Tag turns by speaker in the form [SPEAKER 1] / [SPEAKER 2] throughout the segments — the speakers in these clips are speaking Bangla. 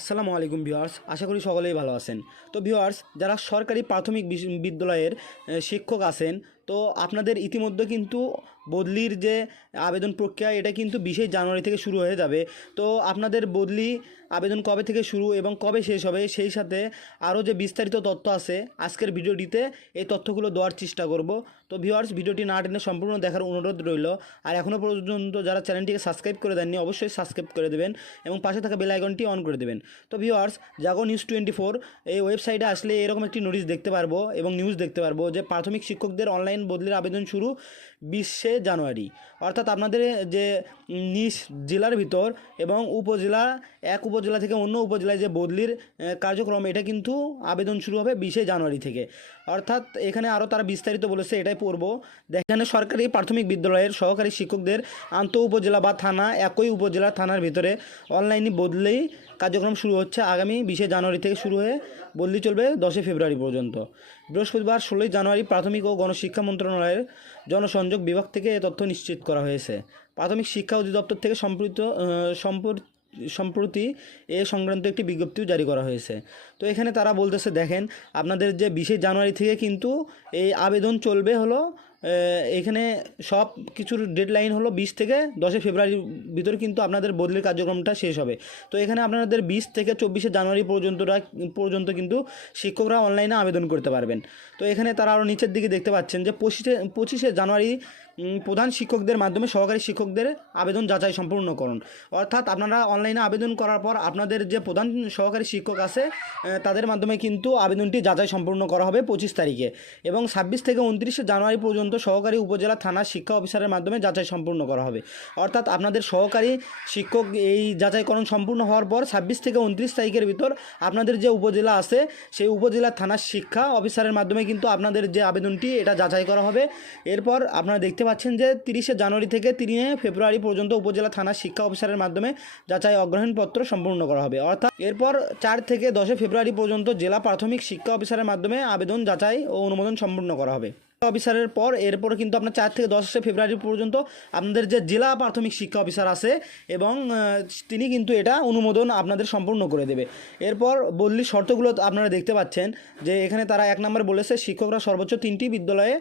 [SPEAKER 1] আসসালামু আলাইকুম ভিউয়ার্স, আশা করি সকলেই ভালো আছেন। তো ভিউয়ার্স, যারা সরকারি প্রাথমিক বিদ্যালয়ের শিক্ষক আছেন তো আপনাদের ইতিমধ্যে কিন্তু বদলির যে আবেদন প্রক্রিয়া, এটা কিন্তু বিশে জানুয়ারি থেকে শুরু হয়ে যাবে। তো আপনাদের বদলি আবেদন কবে থেকে শুরু এবং কবে শেষ হবে, সেই সাথে আরও যে বিস্তারিত তথ্য আছে, আজকের ভিডিওটিতে এই তথ্যগুলো দেওয়ার চেষ্টা করব। তো ভিউয়ার্স ভিডিওটি না টেনে সম্পূর্ণ দেখার অনুরোধ রইল। আর এখনও পর্যন্ত যারা চ্যানেলটিকে সাবস্ক্রাইব করে দেননি, অবশ্যই সাবস্ক্রাইব করে দেবেন এবং পাশে থাকা বেল আইকনটি অন করে দেবেন। তো viewers Jago news twenty four এই ওয়েবসাইটে আসলে এরকম একটি নোটিশ দেখতে পারব এবং নিউজ দেখতে পারব যে প্রাথমিক শিক্ষকদের অনলাইন বদলির আবেদন শুরু বিশে জানুয়ারি। অর্থাৎ আপনাদের যে নিজ জেলার ভিতর এবং উপজেলা, এক উপজেলা থেকে অন্য উপজেলায় যে বদলির কার্যক্রম, এটা কিন্তু আবেদন শুরু হবে বিশে জানুয়ারি থেকে। অর্থাৎ এখানে আরও তারা বিস্তারিত বলেছে, এটাই পড়ব। এখানে সরকারি প্রাথমিক বিদ্যালয়ের সহকারী শিক্ষকদের আন্ত উপজেলা বা থানা, একই উপজেলা থানার ভিতরে অনলাইনে বদলেই কার্যক্রম শুরু হচ্ছে আগামী বিশে জানুয়ারি থেকে শুরু হয়ে বদলি চলবে দশই ফেব্রুয়ারি পর্যন্ত। বৃহস্পতিবার ষোলোই জানুয়ারি প্রাথমিক ও গণশিক্ষা মন্ত্রণালয়ের জনসংযোগ বিভাগ থেকে এ তথ্য নিশ্চিত করা হয়েছে। প্রাথমিক শিক্ষা অধিদপ্তর থেকে সম্পৃক্ত সম্পর, সম্প্রতি এ সংক্রান্ত একটি বিজ্ঞপ্তিও জারি করা হয়েছে। তো এখানে তারা বলতেছে, দেখেন, আপনাদের যে বিশে জানুয়ারি থেকে কিন্তু এই আবেদন চলবে হলো এখানে সব কিছুর ডেডলাইন হলো বিশ থেকে দশই ফেব্রুয়ারির ভিতরে কিন্তু আপনাদের বদলির কার্যক্রমটা শেষ হবে। তো এখানে আপনাদের বিশ থেকে চব্বিশে জানুয়ারি পর্যন্তটা পর্যন্ত কিন্তু শিক্ষকরা অনলাইনে আবেদন করতে পারবেন। তো এখানে তারা আরও নিচের দিকে দেখতে পাচ্ছেন যে পঁচিশে পঁচিশে জানুয়ারি প্রধান শিক্ষকদের মাধ্যমে, সহকারী শিক্ষকদের আবেদন যাচাই সম্পূর্ণ করুন অর্থাৎ আপনারা অনলাইনে আবেদন করার পর আপনাদের যে প্রধান সহকারী শিক্ষক আছে তাদের মাধ্যমে কিন্তু আবেদনটি যাচাই সম্পূর্ণ করা হবে পঁচিশ তারিখে। এবং ছাব্বিশ থেকে উনত্রিশে জানুয়ারি পর্যন্ত সহকারী উপজেলা থানা শিক্ষা অফিসারের মাধ্যমে যাচাই সম্পূর্ণ করা হবে। অর্থাৎ আপনাদের সহকারী শিক্ষক এই যাচাইকরণ সম্পূর্ণ হওয়ার পর ছাব্বিশ থেকে উনত্রিশ তারিখের ভিতর আপনাদের যে উপজেলা আছে, সেই উপজেলা থানার শিক্ষা অফিসারের মাধ্যমে কিন্তু আপনাদের যে আবেদনটি, এটা যাচাই করা হবে। এরপর আপনারা দেখতে পাচ্ছেন যে তিরিশে জানুয়ারি থেকে তিরিশে ফেব্রুয়ারি পর্যন্ত উপজেলা থানা শিক্ষা অফিসারের মাধ্যমে যাচাই অগ্রহণপত্র সম্পূর্ণ করা হবে। অর্থাৎ এরপর চার থেকে দশে ফেব্রুয়ারি পর্যন্ত জেলা প্রাথমিক শিক্ষা অফিসারের মাধ্যমে আবেদন, যাচাই ও অনুমোদন সম্পূর্ণ করা হবে। অফিসারের পর এরপর কিন্তু আপনার চার থেকে দশে ফেব্রুয়ারি পর্যন্ত আপনাদের যে জেলা প্রাথমিক শিক্ষা অফিসার আছে এবং তিনি কিন্তু এটা অনুমোদন আপনাদের সম্পূর্ণ করে দেবে। এরপর বদলির শর্তগুলো আপনারা দেখতে পাচ্ছেন যে এখানে তারা এক নম্বর বলেছে, শিক্ষকরা সর্বোচ্চ তিনটি বিদ্যালয়ে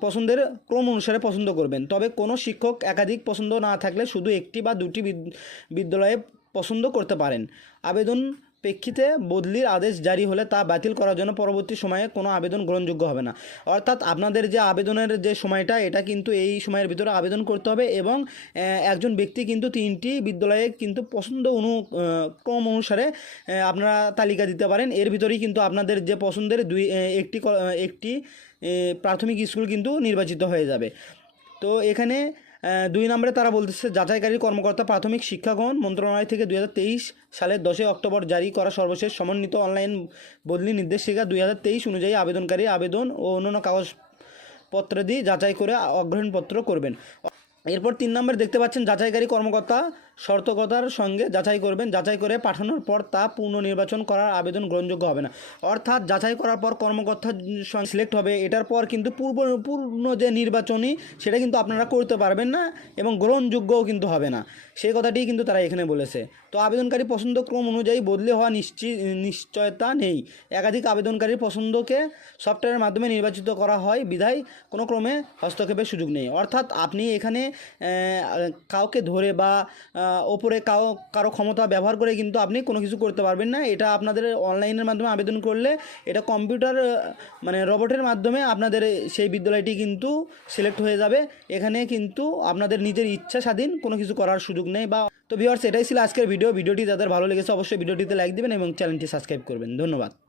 [SPEAKER 1] পছন্দের ক্রম অনুসারে পছন্দ করবেন। তবে কোনো শিক্ষক একাধিক পছন্দ না থাকলে শুধু একটি বা দুটি বিদ- বিদ্যালয়ে পছন্দ করতে পারেন। আবেদন প্রেক্ষিতে বদলির আদেশ জারি হলে তা বাতিল করার জন্য পরবর্তী সময়ে কোনো আবেদন গ্রহণযোগ্য হবে না। অর্থাৎ আপনাদের যে আবেদনের যে সময়টা, এটা কিন্তু এই সময়ের ভিতরে আবেদন করতে হবে এবং একজন ব্যক্তি কিন্তু তিনটি বিদ্যালয়ে কিন্তু পছন্দ অনু ক্রম অনুসারে আপনারা তালিকা দিতে পারেন। এর ভিতরেই কিন্তু আপনাদের যে পছন্দের দুই একটি একটি প্রাথমিক স্কুল কিন্তু নির্বাচিত হয়ে যাবে। তো এখানে দুই নম্বরে তারা বলতেছে, যাচাইকারী কর্মকর্তা প্রাথমিক শিক্ষাগণ মন্ত্রণালয় থেকে দুই হাজার তেইশ সালের দশই অক্টোবর জারি করা সর্বশেষ সমন্বিত অনলাইন বদলি নির্দেশিকা দুই হাজার তেইশ অনুযায়ী আবেদনকারী আবেদন ও অন্যান্য কাগজপত্রাদি যাচাই করে অগ্রহণপত্র করবেন। এরপর তিন নম্বর দেখতে পাচ্ছেন, যাচাইকারী কর্মকর্তা শর্তকতার সঙ্গে যাচাই করবেন। যাচাই করে পাঠানোর পর তা পুনর্নির্বাচন করার আবেদন গ্রহণযোগ্য হবে না। অর্থাৎ যাচাই করার পর কর্মকর্তা সিলেক্ট হবে। এটার পর কিন্তু পূর্ব, পূর্ণ যে নির্বাচনী, সেটা কিন্তু আপনারা করতে পারবেন না এবং গ্রহণযোগ্যও কিন্তু হবে না। সেই কথাটি কিন্তু তারা এখানে বলেছে। তো আবেদনকারী পছন্দ ক্রম অনুযায়ী বদলে হওয়া নিশ্চিত নিশ্চয়তা নেই। একাধিক আবেদনকারীর পছন্দকে সফটওয়্যারের মাধ্যমে নির্বাচিত করা হয়। বিধায় কোনো ক্রমে হস্তক্ষেপের সুযোগ নেই। অর্থাৎ আপনি এখানে কাউকে ধরে বা ওপরে কাউ কারও ক্ষমতা ব্যবহার করে কিন্তু আপনি কোনো কিছু করতে পারবেন না। এটা আপনাদের অনলাইনের মাধ্যমে আবেদন করলে এটা কম্পিউটার মানে রোবটের মাধ্যমে আপনাদের সেই বিদ্যালয়টি কিন্তু সিলেক্ট হয়ে যাবে। এখানে কিন্তু আপনাদের নিজের ইচ্ছা স্বাধীন কোনো কিছু করার সুযোগ নেই বা তো ভিউয়ার্স এটাই ছিল আজকের ভিডিও ভিডিওটি যাদের ভালো লেগেছে অবশ্যই ভিডিওটিতে লাইক দিবেন এবং চ্যানেলটি সাবস্ক্রাইব করবেন। ধন্যবাদ।